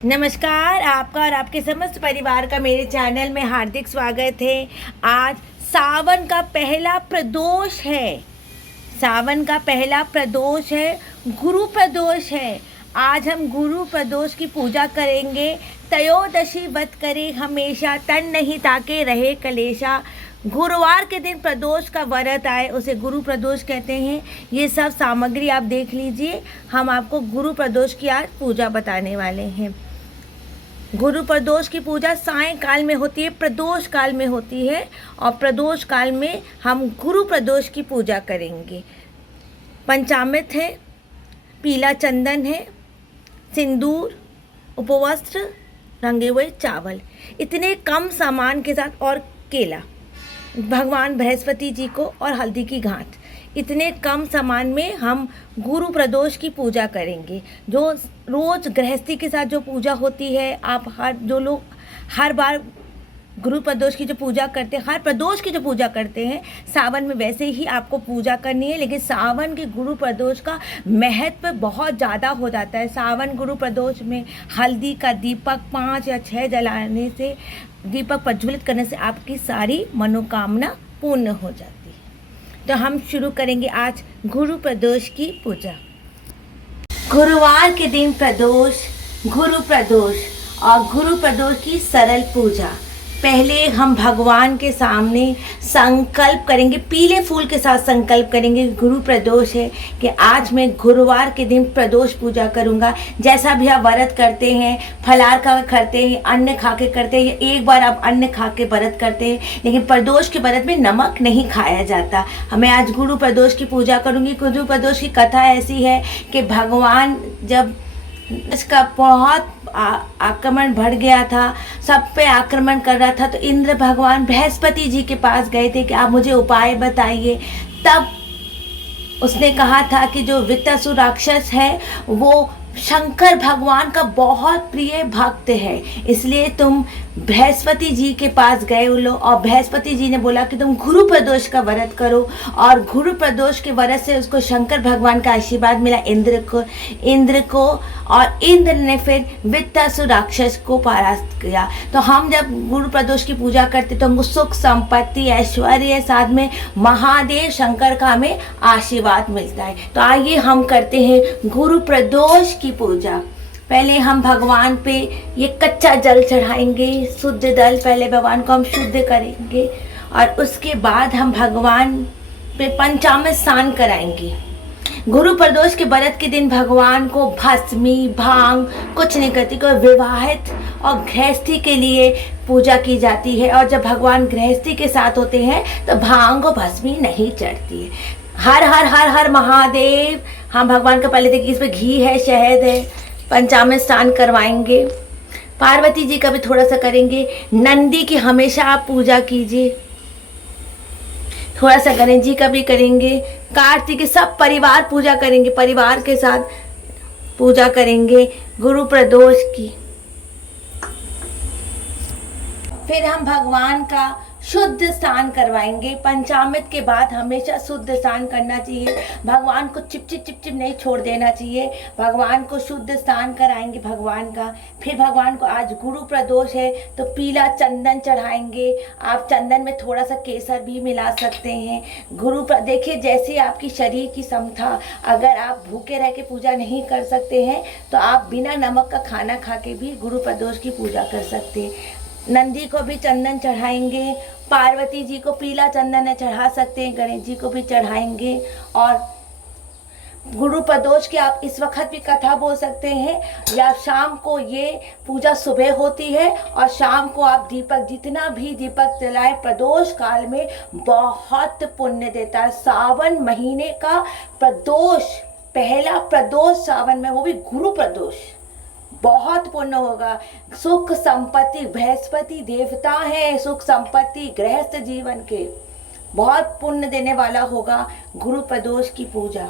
नमस्कार, आपका और आपके समस्त परिवार का मेरे चैनल में हार्दिक स्वागत है। आज सावन का पहला प्रदोष है। सावन का पहला प्रदोष है, गुरु प्रदोष है। आज हम गुरु प्रदोष की पूजा करेंगे। त्रयोदशी व्रत करे हमेशा, तन नहीं ताके रहे कलेशा। गुरुवार के दिन प्रदोष का व्रत आए उसे गुरु प्रदोष कहते हैं। ये सब सामग्री आप देख लीजिए। हम आपको गुरु प्रदोष की आज पूजा बताने वाले हैं। गुरु प्रदोष की पूजा सायंकाल में होती है, प्रदोष काल में होती है, और प्रदोष काल में हम गुरु प्रदोष की पूजा करेंगे। पंचामृत है, पीला चंदन है, सिंदूर, उपवस्त्र, रंगे हुए चावल, इतने कम सामान के साथ, और केला, भगवान बृहस्पति जी को, और हल्दी की गांठ। इतने कम सामान में हम गुरु प्रदोष की पूजा करेंगे। जो रोज़ गृहस्थी के साथ जो पूजा होती है, आप जो लोग हर बार गुरु प्रदोष की जो पूजा करते हैं, हर प्रदोष की जो पूजा करते हैं, सावन में वैसे ही आपको पूजा करनी है। लेकिन सावन के गुरु प्रदोष का महत्व बहुत ज़्यादा हो जाता है। सावन गुरु प्रदोष में हल्दी का दीपक 5 या 6 जलाने से, दीपक प्रज्वलित करने से आपकी सारी मनोकामना पूर्ण हो जाती है। तो हम शुरू करेंगे आज गुरु प्रदोष की पूजा। गुरुवार के दिन प्रदोष, गुरु प्रदोष और गुरु प्रदोष की सरल पूजा। पहले हम भगवान के सामने संकल्प करेंगे, पीले फूल के साथ संकल्प करेंगे। गुरु प्रदोष है कि आज मैं गुरुवार के दिन प्रदोष पूजा करूंगा। जैसा भी आप व्रत करते हैं, फलाहार का करते हैं, अन्न खा के करते हैं, एक बार आप अन्न खा के व्रत करते हैं, लेकिन प्रदोष के व्रत में नमक नहीं खाया जाता। मैं आज गुरु प्रदोष की पूजा करूंगी। गुरु प्रदोष की कथा ऐसी है कि भगवान जब इसका बहुत आक्रमण बढ़ गया था, सब पे आक्रमण कर रहा था, तो इंद्र भगवान बृहस्पति जी के पास गए थे कि आप मुझे उपाय बताइए। तब उसने कहा था कि जो वित्तासुर राक्षस है वो शंकर भगवान का बहुत प्रिय भक्त है, इसलिए तुम बृहस्पति जी के पास गए लो, और बृहस्पति जी ने बोला कि तुम गुरु प्रदोष का व्रत करो। और गुरु प्रदोष के व्रत से उसको शंकर भगवान का आशीर्वाद मिला, इंद्र को, और इंद्र ने फिर वित्तासुर राक्षस को परास्त किया। तो हम जब गुरु प्रदोष की पूजा करते तो हमको सुख, संपत्ति, ऐश्वर्य, साथ में महादेव शंकर का हमें आशीर्वाद मिलता है। तो आइए हम करते हैं गुरु प्रदोष की पूजा। पहले हम भगवान पे ये कच्चा जल चढ़ाएंगे, शुद्ध जल। पहले भगवान को हम शुद्ध करेंगे, और उसके बाद हम भगवान पे पंचामृत स्नान कराएंगे। गुरु प्रदोष के व्रत के दिन भगवान को भस्मी, भांग कुछ नहीं करती। कोई विवाहित और गृहस्थी के लिए पूजा की जाती है, और जब भगवान गृहस्थी के साथ होते हैं तो भांग और भस्मी नहीं चढ़ती है। हर हर हर हर महादेव। हम भगवान का पहले देखिए, इसमें घी है, शहद है, पंचामृत स्नान करवाएंगे। पार्वती जी का भी थोड़ा सा करेंगे। नंदी की हमेशा आप पूजा कीजिए, थोड़ा सा गणेश जी का भी करेंगे। कार्तिक, सब परिवार पूजा करेंगे, परिवार के साथ पूजा करेंगे गुरु प्रदोष की। फिर हम भगवान का शुद्ध स्नान करवाएंगे। पंचामृत के बाद हमेशा शुद्ध स्नान करना चाहिए। भगवान को चिपचिप नहीं छोड़ देना चाहिए। भगवान को शुद्ध स्नान कराएंगे भगवान का। फिर भगवान को, आज गुरु प्रदोष है तो पीला चंदन चढ़ाएंगे। आप चंदन में थोड़ा सा केसर भी मिला सकते हैं। देखिए, जैसे आपकी शरीर की क्षमता, अगर आप भूखे रह के पूजा नहीं कर सकते हैं तो आप बिना नमक का खाना खा के भी गुरु प्रदोष की पूजा कर सकते हैं। नंदी को भी चंदन चढ़ाएंगे, पार्वती जी को पीला चंदन चढ़ा सकते हैं, गणेश जी को भी चढ़ाएंगे। और गुरु प्रदोष की आप इस वक्त भी कथा बोल सकते हैं, या शाम को। ये पूजा सुबह होती है, और शाम को आप दीपक, जितना भी दीपक जलाएं प्रदोष काल में, बहुत पुण्य देता है। सावन महीने का प्रदोष, पहला प्रदोष सावन में, वो भी गुरु प्रदोष, बहुत पुण्य होगा। सुख संपत्ति, बृहस्पति देवता है, सुख संपत्ति गृहस्थ जीवन के बहुत पुण्य देने वाला होगा गुरु प्रदोष की पूजा।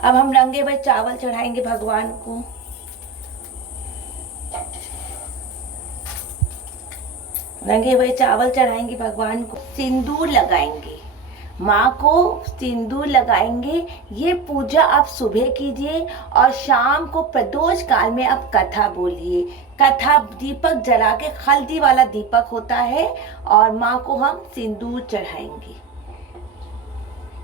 अब हम रंगे हुए चावल चढ़ाएंगे भगवान को। रंगे हुए चावल चढ़ाएंगे भगवान को। सिंदूर लगाएंगे, माँ को सिंदूर लगाएंगे। ये पूजा आप सुबह कीजिए और शाम को प्रदोष काल में आप कथा बोलिए। कथा दीपक जला के, हल्दी वाला दीपक होता है, और माँ को हम सिंदूर चढ़ाएंगे।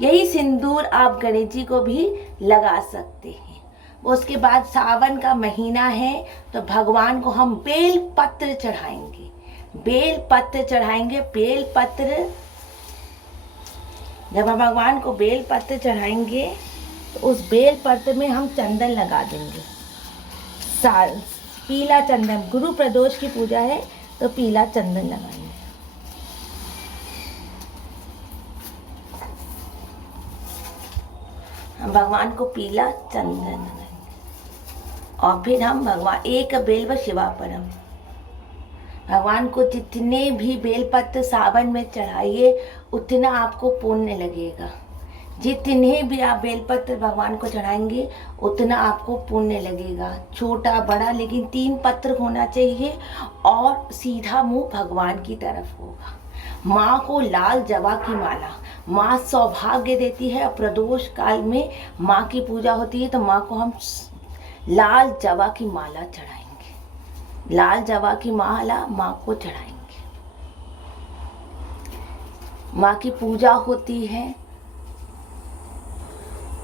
यही सिंदूर आप गणेश जी को भी लगा सकते हैं। उसके बाद सावन का महीना है तो भगवान को हम बेल पत्र चढ़ाएंगे। बेल पत्र चढ़ाएंगे। बेल पत्र, जब हम भगवान को बेल पत्र चढ़ाएंगे तो उस बेल पत्र में हम चंदन लगा देंगे। पीला चंदन, गुरु प्रदोष की पूजा है तो पीला चंदन लगाएंगे। हम भगवान को पीला चंदन लगाएंगे और फिर हम भगवान एक बेल व शिवा परम, भगवान को जितने भी बेलपत्र सावन में चढ़ाइए उतना आपको पुण्य लगेगा। जितने भी आप बेलपत्र भगवान को चढ़ाएंगे उतना आपको पुण्य लगेगा। छोटा बड़ा, लेकिन 3 पत्र होना चाहिए और सीधा मुंह भगवान की तरफ होगा। माँ को लाल जवा की माला, माँ सौभाग्य देती है। प्रदोष काल में माँ की पूजा होती है तो माँ को हम लाल जवा की माला चढ़ाएंगे। लाल जवा की माला माँ को चढ़ाएंगे। माँ की पूजा होती है।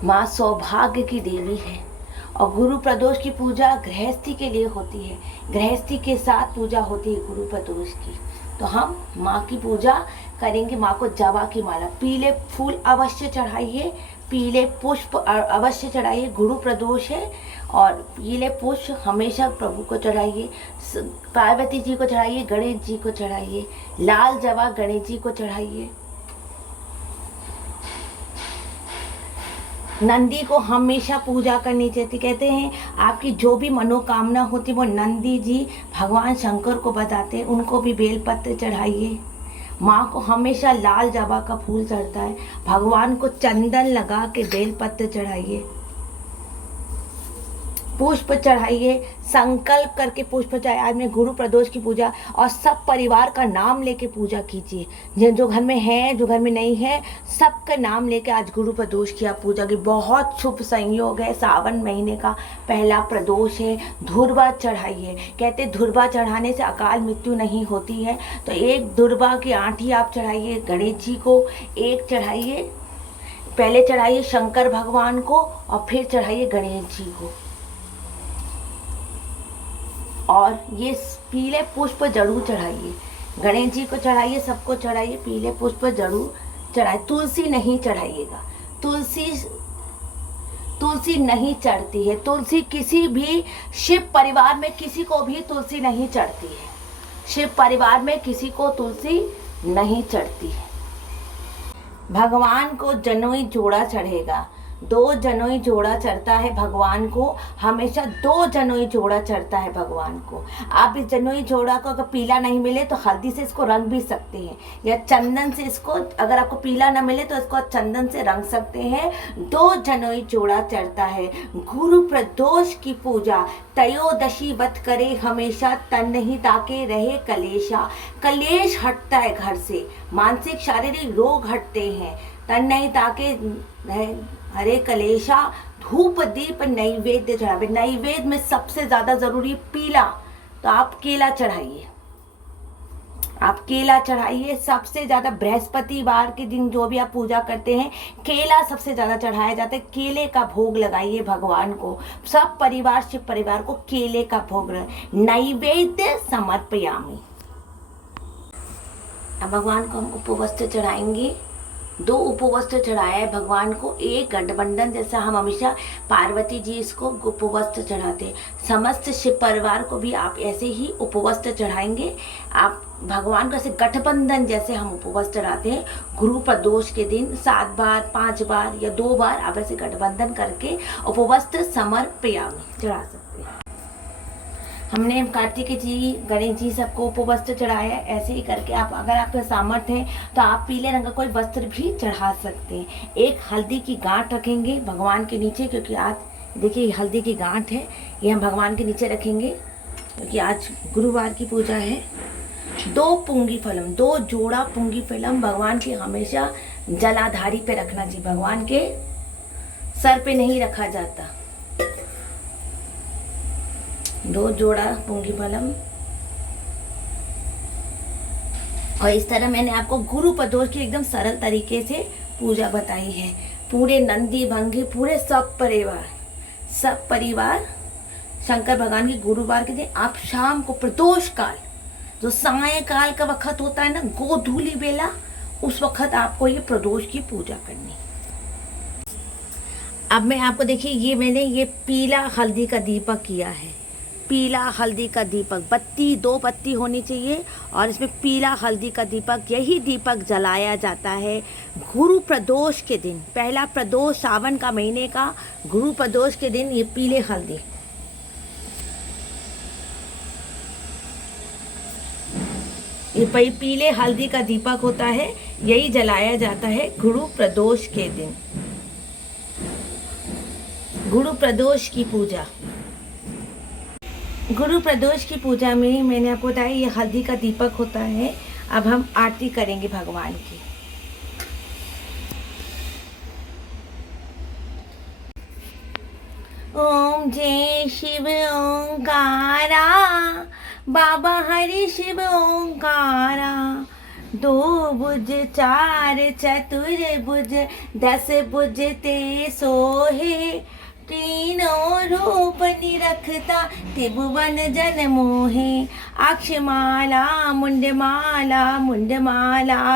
माँ सौभाग्य की देवी है और गुरु प्रदोष की पूजा गृहस्थी के लिए होती है। गृहस्थी के साथ पूजा होती है गुरु प्रदोष की। तो हम माँ की पूजा करेंगे। माँ को जवा की माला, पीले फूल अवश्य चढ़ाइए, पीले पुष्प अवश्य चढ़ाइए। गुरु प्रदोष है और पीले पुष्प हमेशा प्रभु को चढ़ाइए। पार्वती जी को चढ़ाइए, गणेश जी को चढ़ाइए। लाल जवा गणेश जी को चढ़ाइए। नंदी को हमेशा पूजा करनी चाहिए। कहते हैं आपकी जो भी मनोकामना होती है वो नंदी जी भगवान शंकर को बताते हैं। उनको भी बेलपत्र चढ़ाइए। माँ को हमेशा लाल जवा का फूल चढ़ता है। भगवान को चंदन लगा के बेलपत्र चढ़ाइए, पुष्प चढ़ाइए, संकल्प करके पुष्प चढ़ाइए। आज में गुरु प्रदोष की पूजा और सब परिवार का नाम लेके पूजा कीजिए। जो घर में है, जो घर में नहीं है, सबका नाम लेके आज गुरु प्रदोष की आप पूजा की। बहुत शुभ संयोग है। सावन महीने का पहला प्रदोष है। धुर्वा चढ़ाइए। कहते धुर्वा चढ़ाने से अकाल मृत्यु नहीं होती है। तो एक धुर्वा की आंठी आप चढ़ाइए गणेश जी को। एक चढ़ाइए, पहले चढ़ाइए शंकर भगवान को और फिर चढ़ाइए गणेश जी को। और ये पीले पुष्प जरूर चढ़ाइए। गणेश जी को चढ़ाइए, सबको चढ़ाइए, पीले पुष्प जरूर चढ़ाइए। तुलसी नहीं चढ़ाइएगा। तुलसी नहीं चढ़ती है। तुलसी किसी भी शिव परिवार में किसी को भी तुलसी नहीं चढ़ती है। शिव परिवार में किसी को तुलसी नहीं चढ़ती है। भगवान को जनेऊ जोड़ा चढ़ेगा। 2 जनेऊ जोड़ा चढ़ता है भगवान को। हमेशा 2 जनेऊ जोड़ा चढ़ता है भगवान को। आप इस जनेऊ जोड़ा को अगर पीला नहीं मिले तो हल्दी से इसको रंग भी सकते हैं, या चंदन से इसको, अगर आपको पीला ना मिले तो इसको चंदन से रंग सकते हैं। 2 जनेऊ जोड़ा चढ़ता है। गुरु प्रदोष की पूजा त्रयोदशी व्रत करे हमेशा, तन नहीं ताके रहे कलेशा। कलेश हटता है घर से, मानसिक शारीरिक रोग हटते हैं। तन नहीं ताके रहे हरे कलेशा। धूप दीप नैवेद्य चढ़ावे। नैवेद्य में सबसे ज्यादा जरूरी पीला, तो आप केला चढ़ाइए। आप केला चढ़ाइए। सबसे ज्यादा बृहस्पतिवार के दिन जो भी आप पूजा करते हैं, केला सबसे ज्यादा चढ़ाया जाता है। केले का भोग लगाइए भगवान को। सब परिवार, शिव परिवार को केले का भोग नैवेद्य समर्पयामि। अब भगवान को हम उपवस्त्र चढ़ाएंगे। 2 उपवस्त्र चढ़ाया है भगवान को। एक गठबंधन, जैसा हम हमेशा पार्वती जी इसको उपवस्त्र चढ़ाते हैं, समस्त शिव परिवार को भी आप ऐसे ही उपवस्त्र चढ़ाएंगे। आप भगवान को ऐसे गठबंधन जैसे हम उपवस्त्र चढ़ाते हैं गुरु प्रदोष के दिन 7 बार, 5 बार या 2 बार आप ऐसे गठबंधन करके उपवस्त्र समर्पयामि चढ़ा सकते हैं। हमने कार्तिक जी, गणेश जी सबको उपवस्त्र चढ़ाया। ऐसे ही करके आप, अगर आपका सामर्थ्य है तो आप पीले रंग का कोई वस्त्र भी चढ़ा सकते हैं। एक हल्दी की गांठ रखेंगे भगवान के नीचे, क्योंकि आज देखिए हल्दी की गांठ है, ये हम भगवान के नीचे रखेंगे क्योंकि आज गुरुवार की पूजा है। 2 पुंगी फलम, 2 जोड़ा पुंगी फलम भगवान की हमेशा जलाधारी पे रखना चाहिए, भगवान के सर पे नहीं रखा जाता। 2 जोड़ा पुंगी फलम। और इस तरह मैंने आपको गुरु प्रदोष की एकदम सरल तरीके से पूजा बताई है। पूरे नंदी भंगी पूरे सब परिवार शंकर भगवान की गुरुवार के दिन आप शाम को प्रदोष काल, जो सायंकाल का वक्त होता है ना, गोधूली बेला, उस वक्त आपको ये प्रदोष की पूजा करनी। अब मैं आपको देखिए, ये मैंने ये पीला हल्दी का दीपक किया है। पीला हल्दी का दीपक, बत्ती 2 बत्ती होनी चाहिए और इसमें पीला हल्दी का दीपक, यही दीपक जलाया जाता है गुरु प्रदोष के दिन। पहला प्रदोष सावन का महीने का गुरु प्रदोष के दिन ये पीले हल्दी, ये पीले हल्दी का दीपक होता है, यही जलाया जाता है गुरु प्रदोष के दिन। गुरु प्रदोष की पूजा, गुरु प्रदोष की पूजा में मैंने आपको बताया ये हल्दी का दीपक होता है। अब हम आरती करेंगे भगवान की। ओम जय शिव ओंकारा, बाबा हरि शिव ओंकारा। 2 भुज 4 चतुर्भुज 10 भुज ते सोहे, तीनों रूप निरखता त्रिभुवन जन मोहे। अक्षमाला मुंडमाला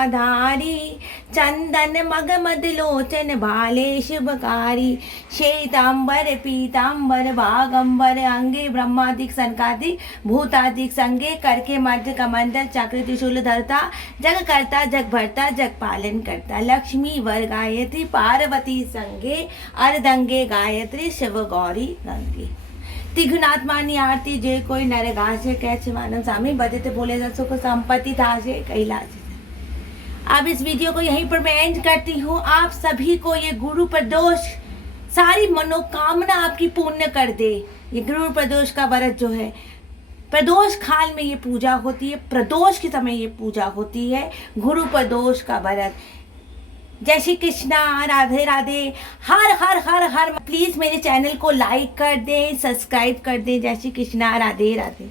धारी, चंदन मग मदलोचन भाले शुभकारी। श्वेतांबर पीतांबर बागंबर, अंगे ब्रह्मादिक सनकादिक भूतादिक संगे, करके मध्य कमंडल चक्र त्रिशूल धरता, जग करता जग भरता जग पालन करता। लक्ष्मी वर गायत्री पार्वती संगे, अर्धंगे गायत्री शिव गौरी गंगे। त्रिगुणात्मानी आरती जय कोई नर गासे, कैसे मानव सामी बजते बोले जा सुख संपत्ति धासे कैलाश। अब इस वीडियो को यहीं पर मैं एंड करती हूँ। आप सभी को ये गुरु प्रदोष सारी मनोकामना आपकी पूर्ण कर दे। ये गुरु प्रदोष का व्रत जो है, प्रदोष काल में ये पूजा होती है, प्रदोष के समय ये पूजा होती है, गुरु प्रदोष का व्रत। जय श्री कृष्णा, राधे राधे, हर हर हर हर। प्लीज मेरे चैनल को लाइक कर दें, सब्सक्राइब कर दें। जय श्री कृष्णा, राधे राधे।